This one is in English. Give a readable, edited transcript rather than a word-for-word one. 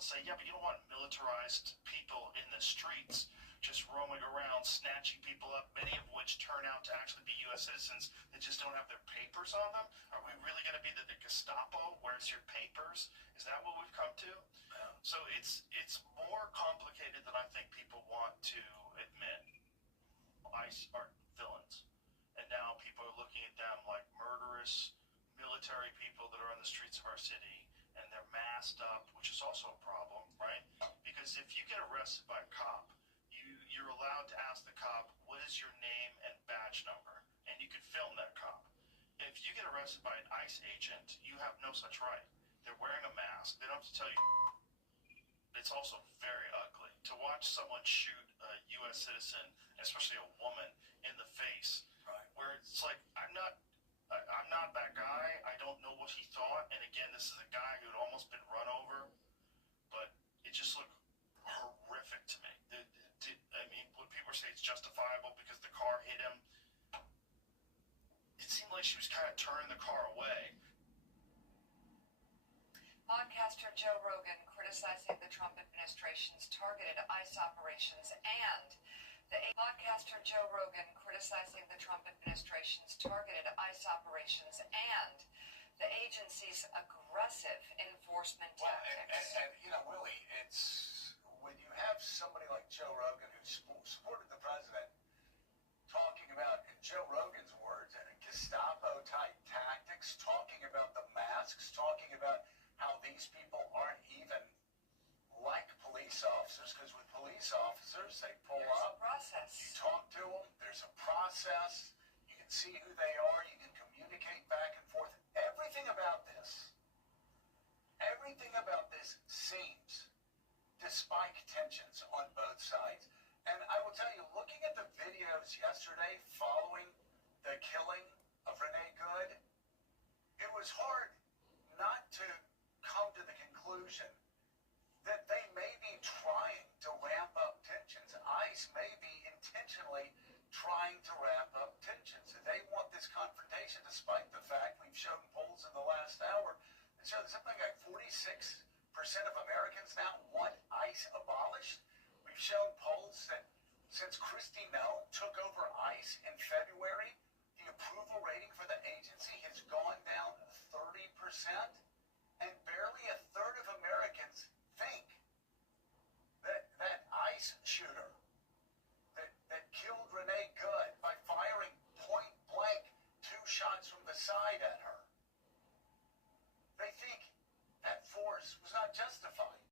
they'll say, yeah, but you don't want militarized people in the streets just roaming around, snatching people up, many of which turn out to actually be U.S. citizens that just don't have their papers on them. Are we really going to be the Gestapo? Where's your papers? Is that what we've come to? So it's more complicated than I think people want to admit. ICE are villains. And now people are looking at them like murderous military people that are on the streets of our city, and they're masked up, which is also a problem, right? Because if you get arrested by a cop, you're allowed to ask the cop, what is your name and badge number? And you can film that cop. If you get arrested by an ICE agent, you have no such right. They're wearing a mask. They don't have to tell you. It's also very ugly to watch someone shoot a U.S. citizen, especially a woman, in the face, right, where it's like, I'm not that guy. I don't know what he thought. And again, this is a guy who had almost been run over, but it just looked horrific to me. I mean, when people say it's justifiable because the car hit him, it seemed like she was kind of turning the car away. Podcaster Joe Rogan criticizing the Trump administration's targeted ICE operations and podcaster Joe Rogan criticizing the Trump administration's targeted ICE operations and the agency's aggressive enforcement tactics. And you know, Willie, it's when you have somebody like Joe Rogan who supported the president talking about, in Joe Rogan's words, Gestapo-type tactics, talking about the masks, talking about how these people aren't even like police officers, because with police officers, they pull There's up, a process. you talk to them, there's a process, you can see who they are, you can communicate back and forth. Everything about this seems, despite tensions on both sides. And I will tell you, looking at the videos yesterday following the killing of Renee Good, it was hard not to come to the conclusion that they may be trying to ramp up tensions. ICE may be intentionally trying to ramp up tensions. They want this confrontation, despite the fact we've shown polls in the last hour that show something like 46% of Americans now want ICE abolished. We've shown polls that since Kristi Noem took over ICE in February, the approval rating for the agency has gone down 30%.